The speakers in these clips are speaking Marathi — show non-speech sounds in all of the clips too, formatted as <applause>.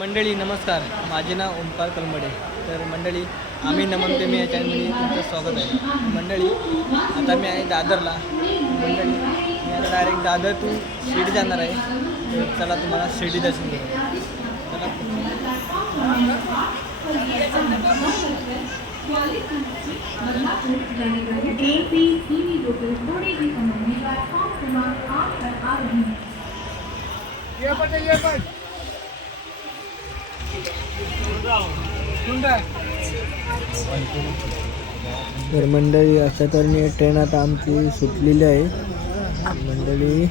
मंडळी नमस्कार. माझे नाव ओंकार कलमडे तर मंडळी आम्ही नमनते मी या चॅनलमध्ये तुमचं स्वागत आहे. मंडळी आता मी आहे दादरला. मंडळी मी आता डायरेक्ट दादर तू शिर्डी जाणार आहे. तर चला तुम्हाला शिर्डी दर्शन घेऊ चला. ये भी ये लोकल थोड़े ही समय में प्लेटफॉर्म क्रमांक आठ पर आ रही है तर मंडळी असं तर मी ट्रेन आता आमची सुटलेली आहे. मंडळी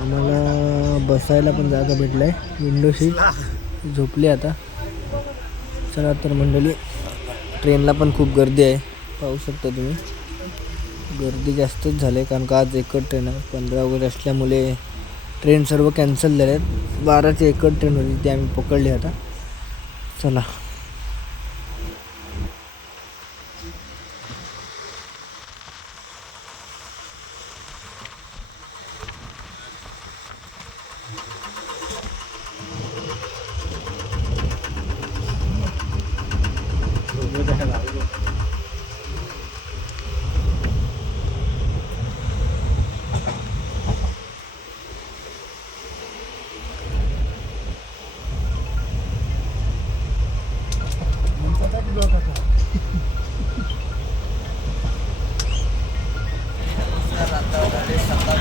आम्हाला बसायला पण जागा भेटला आहे विंडो सीट झोपली आता. चला तर मंडळी ट्रेनला पण खूप गर्दी आहे. पाहू शकता तुम्ही. गर्दी जास्तच झाली आहे कारण का आज एकच ट्रेन आहे. पंधरा वगैरे असल्यामुळे ट्रेन सर्व कॅन्सल झाल्या आहेत बाराची एकच ट्रेन होती ती आम्ही पकडली आता. चला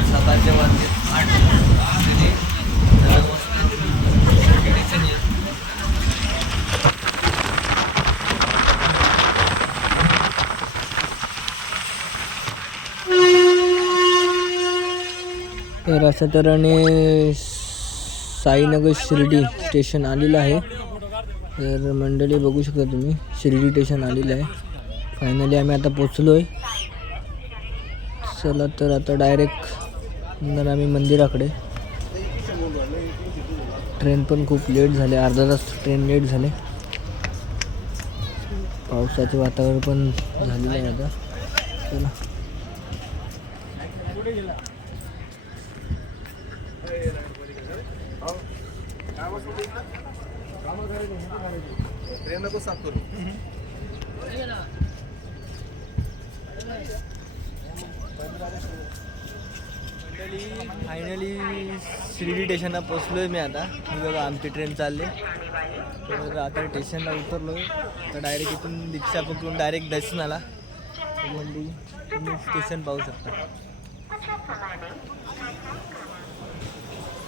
सकाळचे वाजले आठ वाजले तर अशा तऱ्हेने साईनगर शिर्डी स्टेशन आलेलं आहे. तर मंडळी बघू शकता तुम्ही शिर्डी स्टेशन आलेलं आहे. फायनली आम्ही आता पोचलो आहे चला तर आता डायरेक्ट आम्ही मंदिराकडे. ट्रेन पण खूप लेट झाले अर्धा तास ट्रेन लेट झाले. पावसाचे वातावरण पण झालेलं आहे आता. चला. ट्रेन नको साफ करू फायनली शिर्डी स्टेशनला पोचलो आहे मी आता. मी बघा आमची ट्रेन चालली. तर आता स्टेशनला उतरलो तर डायरेक्ट इथून रिक्षा पकडून डायरेक्ट दर्शनाला. म्हणजे तुम्ही स्टेशन पाहू शकता.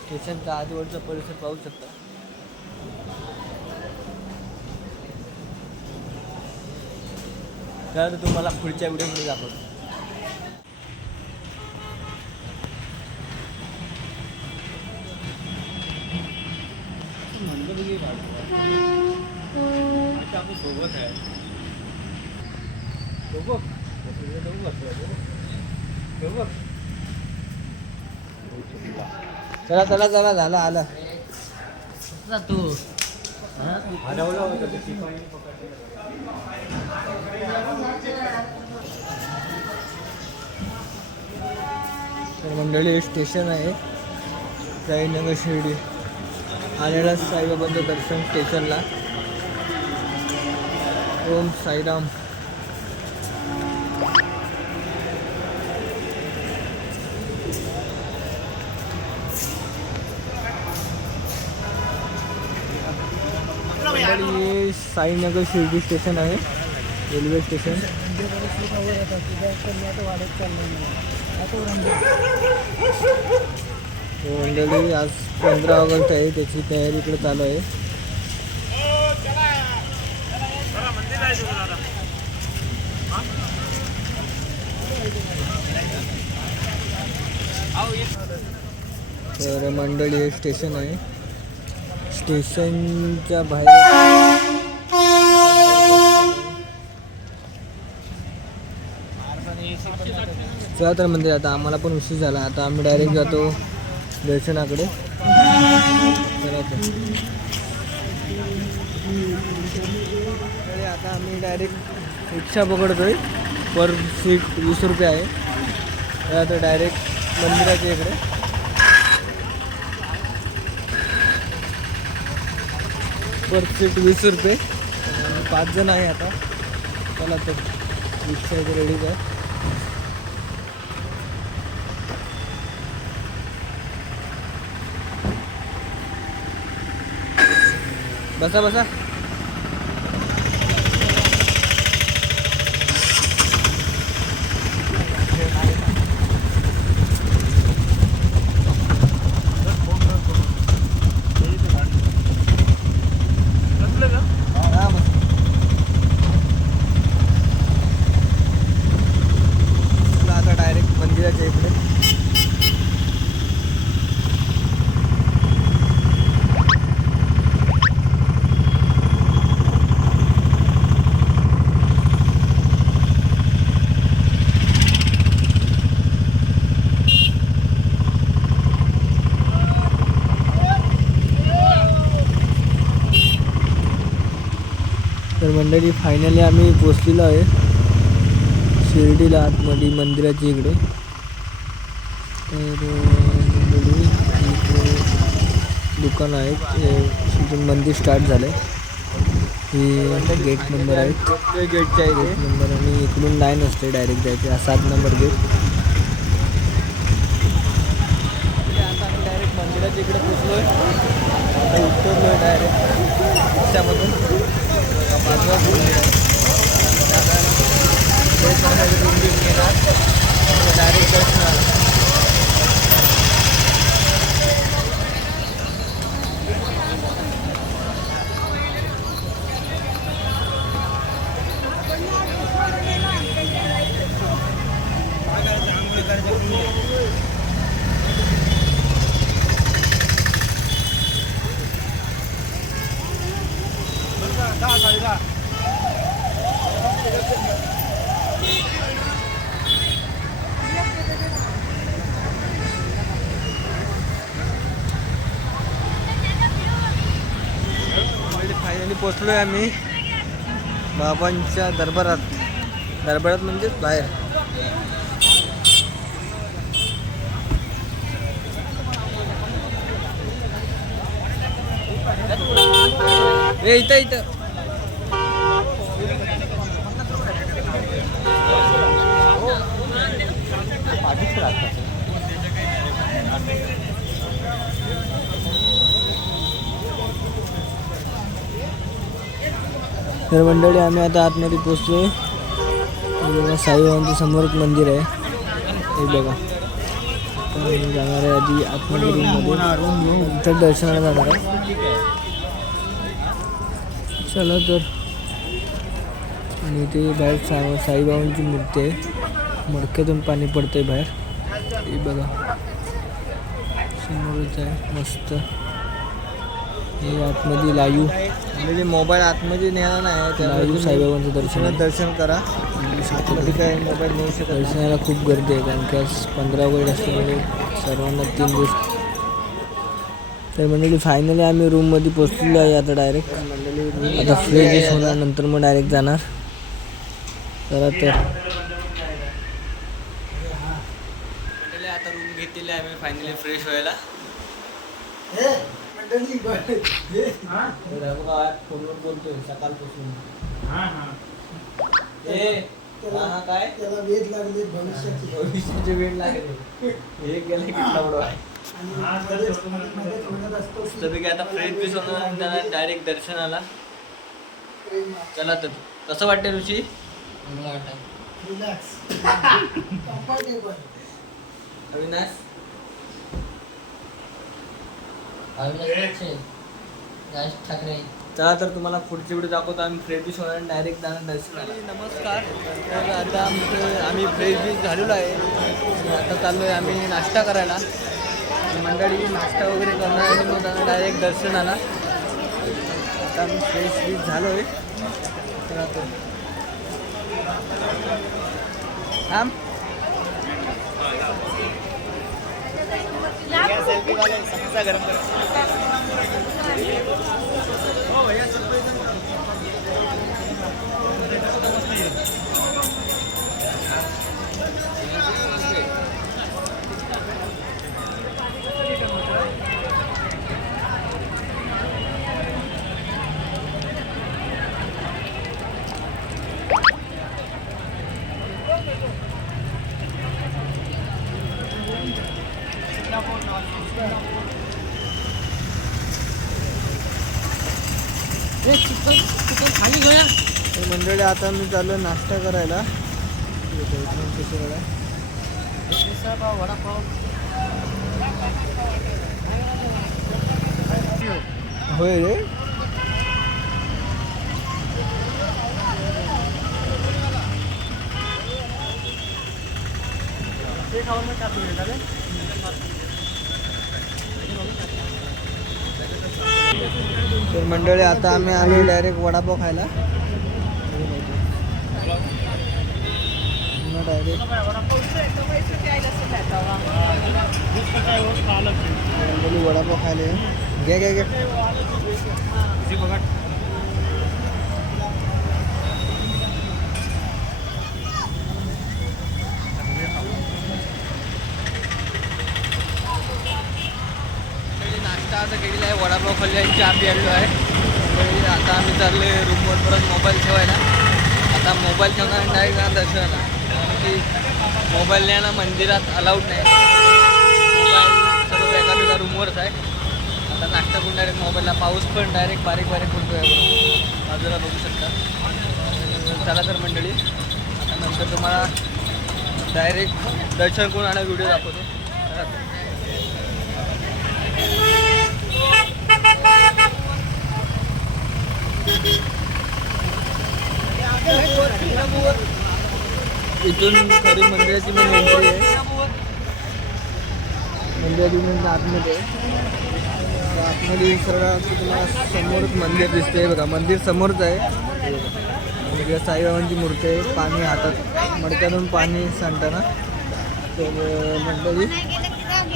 स्टेशनचा आजवळचा परिसर पाहू शकता. तर तुम्हाला पुढच्या व्हिडिओमध्ये दाखवतो. सोबत आहे चला चला चला झालं आलं. तू. तर मंडळी स्टेशन आहे. साईनगर शिर्डी. आलेला साईबाबांचं दर्शन स्टेशनला. ओम साईराम. हे साईनगर शिर्डी स्टेशन आहे. Railway station. हो, मंडळी आज पंधरा ऑगस्ट आहे त्याची तयारी इकडे चालू आहे. तर मंडळी हे स्टेशन आहे. स्टेशनच्या बाहेर चला तर म्हणजे आता आम्हाला पण उशीर झाला. आता आम्ही डायरेक्ट जातो दर्शनाकडे. आता आम्ही डायरेक्ट रिक्षा पकडतोय. पर सीट वीस रुपये आहे. तर आता डायरेक्ट मंदिराच्या इकडे. पर सीट वीस रुपये. पाच जण आहे आता. चला तर. रिक्षा रेडी रेडीच आहे बसा बसा हा, बस. चला आता डायरेक्ट मंदिराच्या इकडे तर मंडळी फायनली आम्ही पोचलेलो आहे. शिर्डीला आतमध्ये मंदिराच्या इकडे. तर दुकान आहे तिथून मंदिर स्टार्ट झालं आहे हे गेट नंबर आहे गेटच्या गेट नंबर आणि इकडून लाईन असते डायरेक्ट जायचे. हा सात नंबर गेट आता आम्ही डायरेक्ट मंदिराच्या इकडे पोचलो आहे आता उतरलो आहे डायरेक्ट रिक्षामधून. बाजूला मंदिर आहे आता फ्रेश होण्यासाठी रूम बिम घेणार डायरेक्ट दर्शनाला फायनली पोचलो आहे आम्ही. बाबांच्या दरबारात. दरबारात म्हणजेच बाहेर. ए इथं इथं. तर मंडळी आम्ही आता आतमध्ये पोचलो आहे बघा समोर एक मंदिर आहे. हे बघा. जाणार आहे आधी आतमध्ये रूममध्ये. नंतर दर्शनाला जाणार आहे. चला तर. आणि ते बाहेर सा साईबाबांची मूर्ती आहे. मडक्यातून पाणी पडतंय बाहेर. हे बघा. समोरच आहे. मस्त. हे आतमध्ये लाईव्ह म्हणजे मोबाईल आतमध्ये न्यायला नाही लाईव्ह साईबाबांचं दर्शन दर्शन करा. आतमध्ये काय मोबाईल नेऊ शकत दर्शनाला खूप गर्दी आहे कारण की आज पंधरा वगैरे असल्यामुळे सर्वांना तीन दिवस. तर मंडळी फायनली आम्ही रूममध्ये पोचलेलो आहे आता डायरेक्ट आता फ्रेश होणार नंतर मग डायरेक्ट जाणार. तर. आता रूम घेतलेली आहे आम्ही फायनली फ्रेश व्हायला. फोनवर बोलतोय सकाळपासून. ए हा. हा काय? त्याला वेध लागले भविष्याची. भविष्याचे वेळ लागले. हे गेले किती बडो आहे. आणि मध्येच मध्ये- मध्येच म्हणत असतो की तर आता फ्रेश बीस होणार डायरेक्ट दर्शनाला? प्रेम चला तर. कसं वाटतं ऋषी? Relax comfortable <laughs> Avinash? ठाकरे. चला तर तुम्हाला पुढची व्हिडिओ दाखवतो. आम्ही फ्रेश बीच होणार डायरेक्ट जाणार दर्शनाला. नमस्कार. तर आता आमचं आम्ही फ्रेश बीच झालेलो आहे. आता चाललो आहे आम्ही नाश्ता करायला. मंडळी नाश्ता वगैरे करणार आणि मग जाणार डायरेक्ट दर्शनाला. आता आम्ही फ्रेश बीच झालो आहे तर आता थांब. Gracias. आता मी चाललो नाश्ता करायला. होय रे. तर मंडळी आता आम्ही आलो डायरेक्ट वडापाव खायला. डायरेक्ट मंडळी वडापाव खायला. ये. घ्या घ्या घ्या नाश्ता आता केलेला आहे. वडापाव खाल्ली आहे चहा प्यायलो आहे. मंडळी आता आम्ही चालले रूमवर परत मोबाईल ठेवायला. आता मोबाईल ठेवणार नाही ना दर्शनाला. की मोबाईल नाही ना मंदिरात अलाउड नाही. मोबाईल सर्व एका तुझ्या रूमवरच आहे. आता नाश्ता करून डायरेक्ट मोबाईलला पाऊस पण डायरेक्ट बारीक बारीक पडतो आहे बरोबर बाजूला बघू शकता. चला तर मंडळी आता नंतर तुम्हाला डायरेक्ट दर्शन करून आणि व्हिडिओ दाखवतो. Thank you. इथून खरी मंदिराची पण एंट्री आहे. मंदिराची म्हणजे आतमध्ये. आतमध्ये सगळं तुम्हाला समोरच मंदिर दिसते बघा. मंदिर समोरच आहे. आणि साईबाबांची मूर्ती आहे. पाणी हातात मडक्यातून पाणी सांडताना. तर मंडळी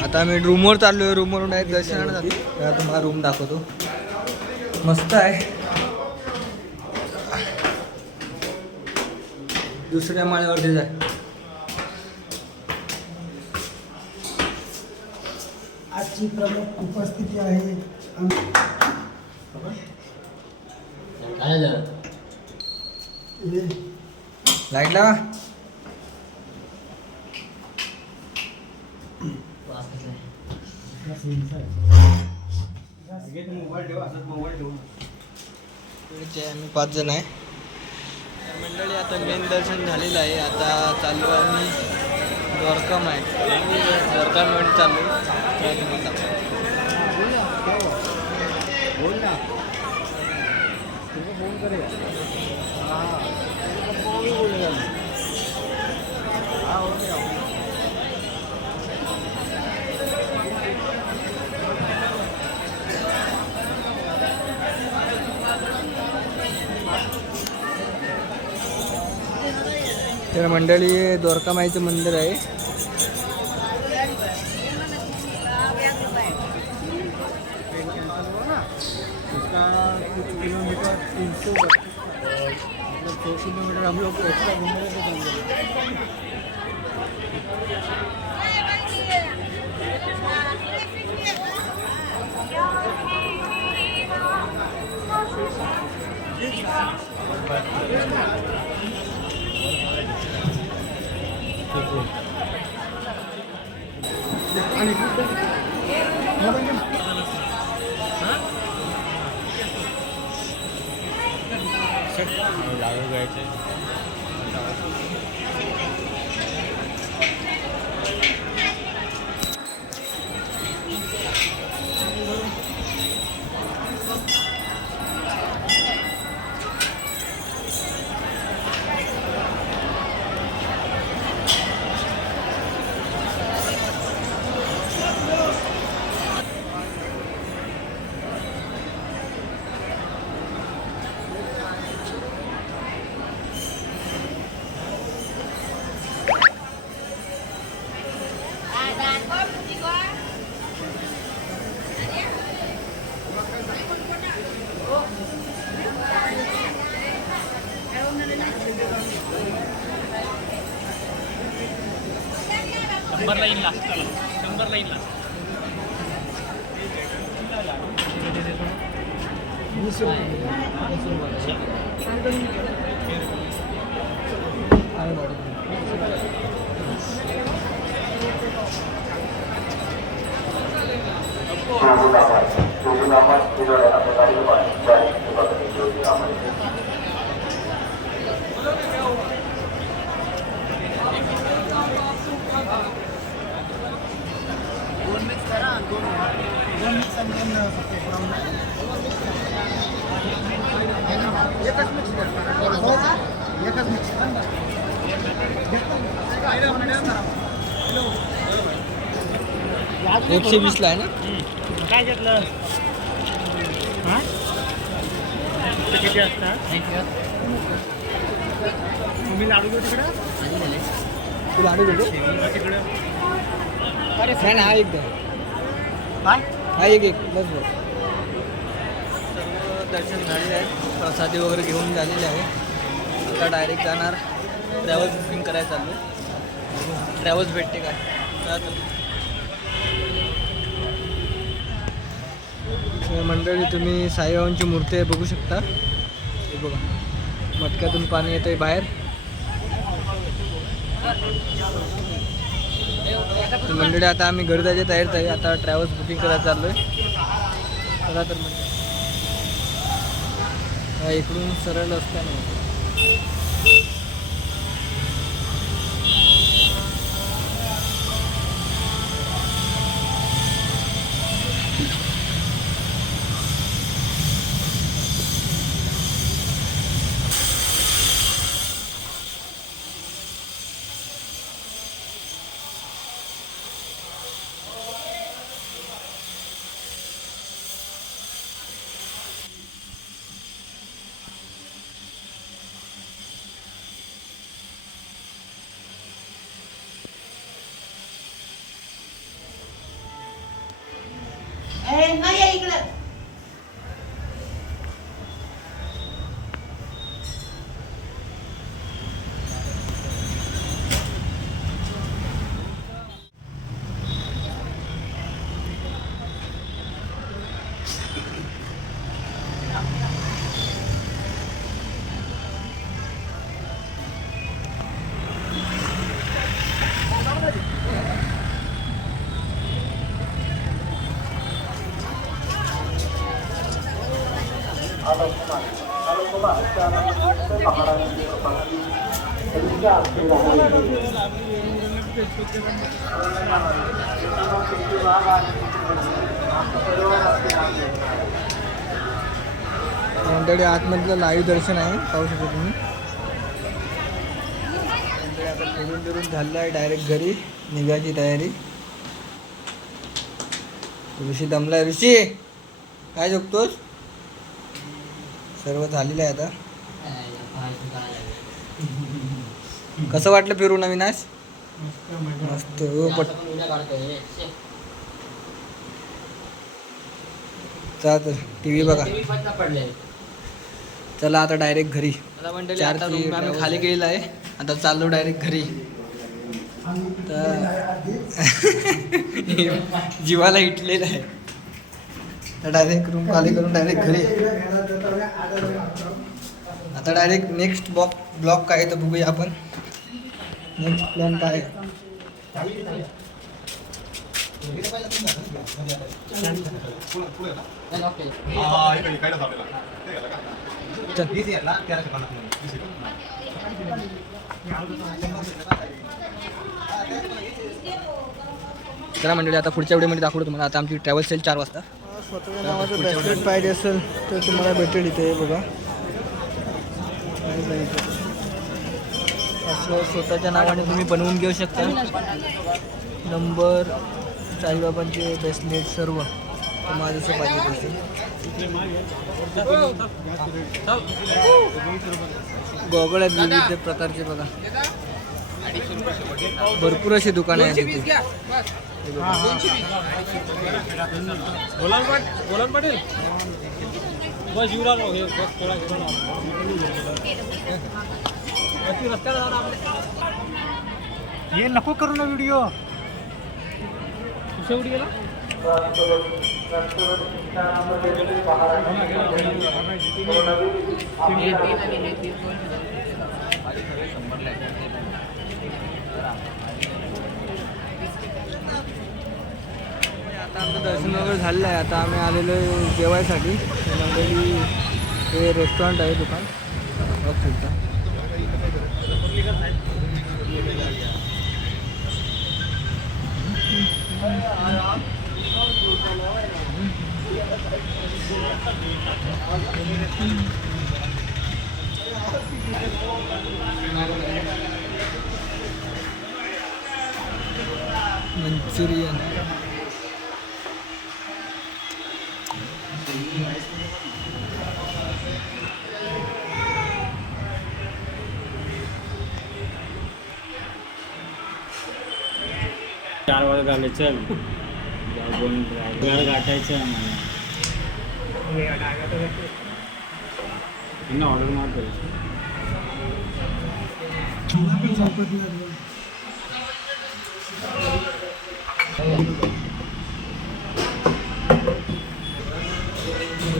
आता आम्ही रूमवर चाललो आहे रूमवरून डायरेक्ट दर्शन जातो. तुम्हाला रूम दाखवतो. मस्त आहे. दुसऱ्या माळ्यावरतीच आहे आजची प्रमुख उपस्थिती आहे काय झालं? लाइट लावा. वास कसलाय? इकडचे आम्ही पाच जण आहे. मंडळी आता मेन दर्शन झालेलं आहे. आता चालू. आम्ही द्वारकाम आहे द्वारकामध्ये चाललो तर तुम्हाला दाखवतो. तर मंडळी द्वारकामाईचं मंदिर आहे. किलोमीटर तीन सौ मतलब किलोमीटर हम लोग एक्स्ट्रा घूम रहे थे 야외 가야지. वीस रुपये. Tunggu lama, tunggu lama, tidak ada apa-apa. एकशे वीसला आहे ना? काय घेतलं हा? किती असतात लाडू घेऊ तिकडं तू लाडू भेटू तिकडं नाही ना हा एक काय? हा एक एक. बस बस. दर्शन झालेले आहे. प्रसादी वगैरे घेऊन झालेले आहे. आता डायरेक्ट जाणार. ट्रॅव्हल्स बुकिंग करायला चाललो ट्रॅव्हल्स भेटते काय? मंडळी तुम्ही साईबाबांची मूर्ती आहे बघू शकता. हे बघा. मटक्यातून पाणी येतंय बाहेर. मंडळी आता आम्ही घरी जायच्या तयारीत आहे. आता ट्रॅव्हल्स बुकिंग करायला आहे चला तर मंडळी. इकडून सरळ असताना ये इकडं. मंडळी आतमधलं लाईव्ह दर्शन आहे पाहू शकता तुम्ही. मंडळी आता फिरून फिरून झालेलं आहे डायरेक्ट घरी निघायची तयारी. ऋषी दमलाय. ऋषी काय जगतोस सर्व झालेलं आहे आता. <laughs> कसं वाटलं फिरून अविनाश मस्त हो पट चला टी व्ही बघा. चला आता डायरेक्ट घरी. चार आम्ही खाली केलेला आहे. आता चाललो डायरेक्ट घरी. तर <laughs> जीवाला इटलेलं आहे. डायरेक्ट रूम खाली करून डायरेक्ट घरी. आता डायरेक्ट नेक्स्ट ब्लॉक ब्लॉक काय आहे तर बघूया आपण. नेक्स्ट प्लॅन काय आहे? चल. चला मंडळी आता पुढच्या व्हिडिओमध्ये दाखवतो तुम्हाला. आता आमची ट्रॅव्हल सेल चार वाजता. स्वतःच्या नावाचं ब्रेसलेट पाहिजे असेल तर तुम्हाला भेटेल इथे बघा. असं स्वतःच्या नावाने तुम्ही बनवून घेऊ शकता. नंबर साईबाबांचे ब्रेसलेट सर्व तुम्हाला जसं पाहिजे तसं गॉगल आहेत विविध प्रकारचे बघा. भरपूर अशी दुकानं आहेत तिथे हे बघा. बोला ना पाट- बोला ना पाटील बस येऊ राहिलो हे बस थोडा घेऊन रस्त्याला जाणार हे नको करू ना आमचं दर्शन वगैरे झालेलं आहे. आता आम्ही आलेलो आहे जेवायसाठी. मंडळी हे रेस्टॉरंट आहे दुकान. बघू मंचुरियन. चार वाजता आले चल. घर गाठायचं मला ऑर्डर मारतो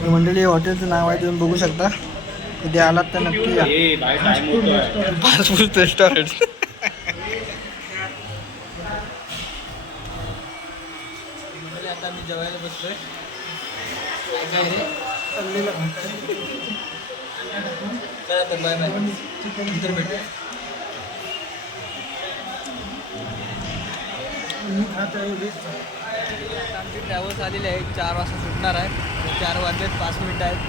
मंडळी हॉटेलचं नाव आहे तुम्ही बघू शकता. कधी आलात तर नक्की या. रेस्टॉरंट आता मी जेवायला बसलोय. चला तर बाय बाय नंतर भेटू आमची ट्रॅव्हल्स आलेली आहे. चार वाजता सुटणार आहे. चार वाजलेत पाच मिनिट आहेत.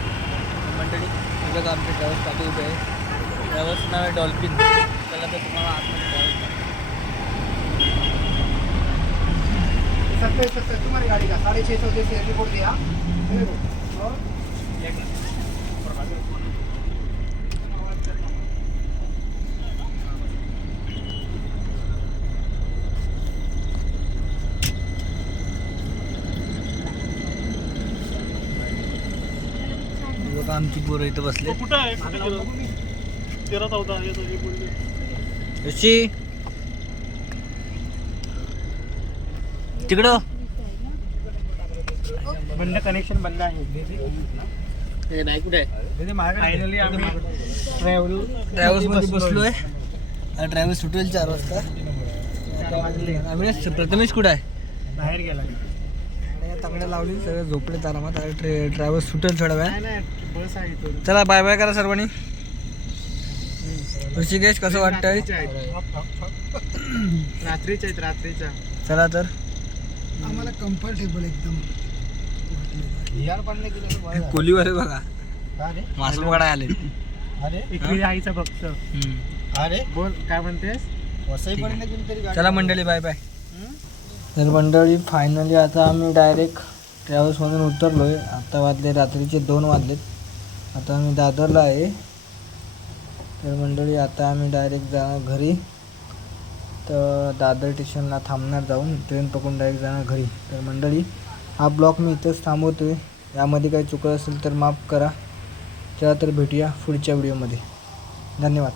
मंडळी तुझं आमची ट्रॅव्हल्स पाठी उभे आहे ट्रॅव्हल्स नाव आहे डॉल्फिन चला तर तुम्हाला आठ मिनिट सत्ताईस सत्ताईस तुम्हारी गाड़ी का साढ़े छः सौ जैसे रिपोर्ट दिया और आमची पोरं इथं बसले कुठं आहे तेरा चौदा ऋषी? तिकडं? बंद कनेक्शन बंद आहे. हे नाही कुठे फायनली आम्ही ट्रॅव्हल ट्रॅव्हल्समध्ये बसलोय. आणि ट्रॅव्हल्स सुटेल चार वाजता. अविनाश प्रथमेश कुठं आहे? बाहेर गेला. तांगड्या लावली सगळं झोपले आरामात. आणि ट्रे ट्रॅव्हल्स सुटेल थोड्या वेळ आहे चला बाय बाय करा सर्वांनी. ऋषिकेश कसं वाटतंय? रात्रीच्या आहेत रात्रीच्या. चला तर. आम्हाला कम्फर्टेबल एकदम. यार पडले की कोलीवाले बघा. अरे? मासे पकडाय आले अरे? इकडे आईचा भक्त. अरे? बोल काय म्हणतेस? चला मंडळी बाय बाय तर मंडळी फायनली आता आम्ही डायरेक्ट ट्रॅव्हल्समधून उतरलो आहे आता वाजले रात्रीचे दोन वाजलेत. आता आम्ही दादरला आहे. तर मंडळी आता आम्ही डायरेक्ट जाणार घरी. तर दादर स्टेशनला थांबणार जाऊन ट्रेन पकडून डायरेक्ट जाणार घरी. तर मंडळी हा ब्लॉग मी इथंच थांबवतो आहे यामध्ये काही चुकलं असेल तर माफ करा. चला तर भेटूया पुढच्या व्हिडिओमध्ये धन्यवाद.